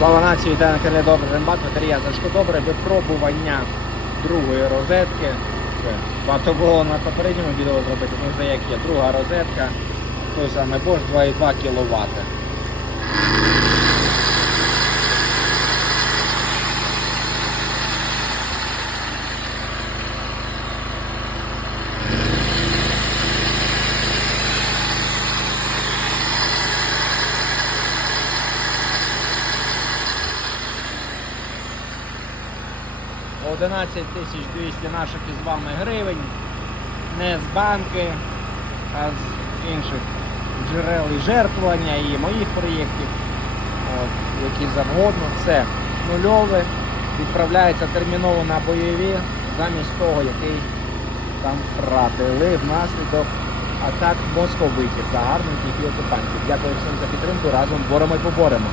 Слава нації, та на Добре Рембат, батарея Зашко Добре, випробування другої розетки. Багато було на попередньому відео зробити, ну як є. Друга розетка, той самий Bosch 2,2 кВт. – 11 тисяч 200 наших із вами гривень. Не з банки, а з інших джерел і жертвування і моїх проєктів, от, які завгодно. Все нульове, відправляється терміново на бойові замість того, який там втратили внаслідок атак московитів, загарбників і окупантів. Дякую всім за підтримку. Разом боремо і поборемо.